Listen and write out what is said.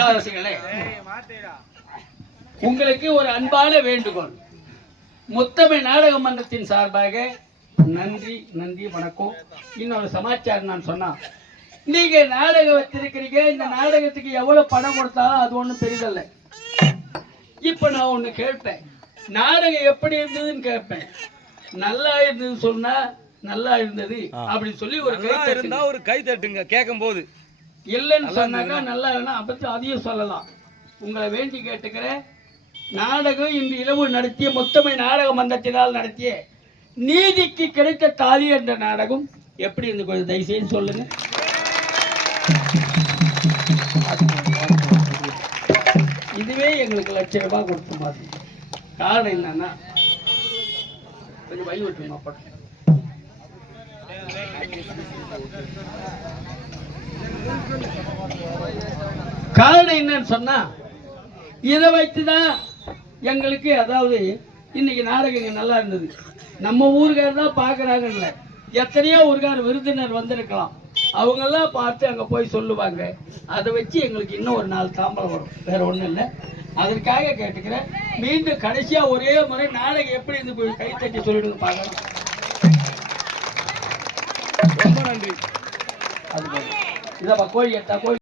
நாடகரசிகளே, உங்களுக்கு ஒரு அன்பான வேண்டுகோள். முத்தமிழ் நாடக மன்றத்தின் சார்பாக நன்றி நன்றி வணக்கம். இன்னொரு சமாச்சாரம் நான் சொன்னா, நீங்க நாடகம் வச்சிருக்கிறீங்க, இந்த நாடகத்துக்கு எவ்வளவு பணம் கொடுத்தாலும் அது ஒண்ணும் பெரிதல்ல. இப்ப நான் ஒண்ணு கேட்பேன், நாடகம் எப்படி இருந்ததுன்னு கேட்பேன். நல்லா இருந்தது சொன்னா நல்லா இருந்தது அப்படின்னு சொல்லி ஒரு கை தட்டுங்க. கேட்கும் போது இல்லைன்னு சொன்னாக்கா நல்லா இல்லைன்னா அப்படி அதையும் சொல்லலாம். உங்களை வேண்டி கேட்டுக்கிறேன். நாடகம் இன்று இரவு நடத்திய முத்தமிழ் நாடக மன்றத்தினால் நடத்திய நீதிக்கு கிடைத்த தாலி என்ற நாடகம் எப்படி இருந்து கொஞ்சம் தயவுசெய்து சொல்லுங்க. இதுவே எங்களுக்கு ₹1,00,000 கொடுத்த மாதிரி. காரணம் என்னன்னா, கொஞ்சம் வழி விட்டுருங்க. அப்ப காரணம் என்னன்னு சொன்னா, இதை வைத்துதான் எங்களுக்கு, அதாவது இன்னைக்கு நாடகம் நல்லா இருந்தது, நம்ம ஊருக்கார் தான் பாக்குறாங்கல்ல, எத்தனையோ ஊருக்கார் விருந்தினர் வந்திருக்கலாம், அவங்கெல்லாம் பார்த்து அங்க போய் சொல்லுவாங்க. அதை வச்சு எங்களுக்கு இன்னும் ஒரு 4 தாம்பலம் வரும், வேற ஒண்ணும் இல்லை. அதற்காக கேட்டுக்கிறேன். மீண்டும் கடைசியா ஒரே முறை நாடகம் எப்படி இருந்து போய் கைத்தட்டி சொல்லிடுங்க பார்க்கலாம். ரொம்ப நன்றி. அது இதை கோழி எடுத்தா கோழி